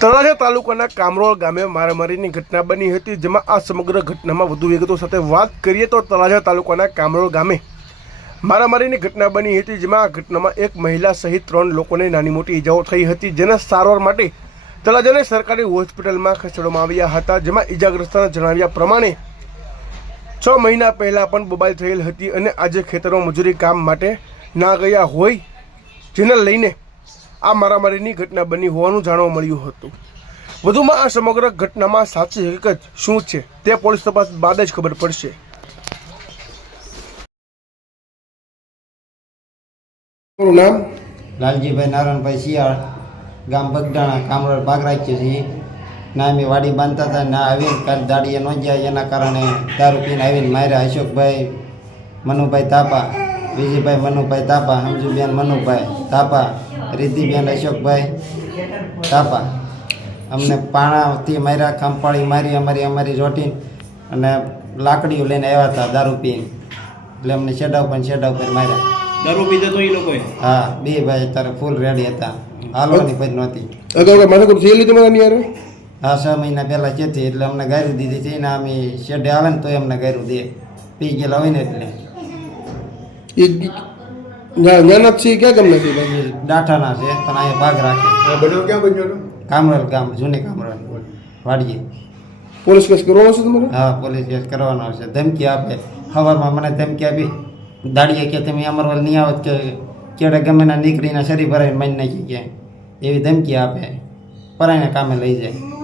તળાજા તાલુકાના કામરોળ ગામે મારામારીની ઘટના બની હતી, જેમાં આ સમગ્ર ઘટનામાં વધુ વિગતો સાથે વાત કરીએ તો તળાજા તાલુકાના કામરોળ ગામે મારામારીની ઘટના બની હતી, જેમાં આ ઘટનામાં એક મહિલા સહિત ત્રણ લોકોને નાની મોટી ઈજાઓ થઈ હતી, જેના સારવાર માટે તળાજાને સરકારી હોસ્પિટલમાં ખસેડવામાં આવ્યા હતા, જેમાં ઈજાગ્રસ્તના જણાવ્યા પ્રમાણે છ મહિના પહેલાં પણ બોબાઈલ થયેલ હતી અને આજે ખેતરમાં મજૂરી કામ માટે ના ગયા હોય, જેને લઈને આ મારામારીની ઘટના બની હોવાનું જાણવા મળ્યું હતું. વધુમાં આ સમગ્ર ઘટનામાં સાચી હકીકત શું છે તે પોલીસ તપાસ બાદ જ ખબર પડશે. નામ લાલજીભાઈ નારાયણભાઈ શિયાળ ગામ બગડાણા કામરોડ ભાગ રાખ્યો છે. ના અમે વાડી બાંધતા હતા ના આવીને કાલ દાડીએ ન ગયા એના કારણે દારૂ પીને આવીને માર્યા અશોકભાઈ મનુભાઈ તાપા વિજયભાઈ મનુભાઈ તાપા સમજુબેન મનુભાઈ તાપા રિદ્ધિબેન અશોકભાઈ તાપા. અમને પાણાથી માર્યા ખંપાળી મારી અમારી અમારી રોટીન અને લાકડીઓ લઈને આવ્યા હતા દારૂ પીને. એટલે અમને શેડાવ પણ શેડાવ પર માર્યા. દારૂ પીધો તો એ લોકોએ? હા બે ભાઈ અત્યારે ફૂલ રેડી હતા. હાલવાની પછી નહોતી. અગાઉ યાર હા છ મહિના પહેલાં ચેતી એટલે અમને ગારી દીધી હતી ને અમે શેડે આવે ને તો એમને ગારું દે. પી ગયેલા હોય ને એટલે. છે ક્યાં ગામના છે પછી છે પણ અહીંયા ભાગ રાખે. બનાવ ક્યાં બન્યો હતો? કામરલ ગામ જૂની કામરલ વાડીએ. પોલીસ કેસ કરવાનો છે તમારે? હા પોલીસ કેસ કરવાનો છે. ધમકી આપે. સવારમાં મને ધમકી આપી. દાડીએ કે તમે અમરવાલ નહીં આવત કે કેડે ગમે ના નીકળીને શરીર ભરાઈને મારી નાખી કે એવી ધમકી આપે. પરાઈને કામે લઈ જાય.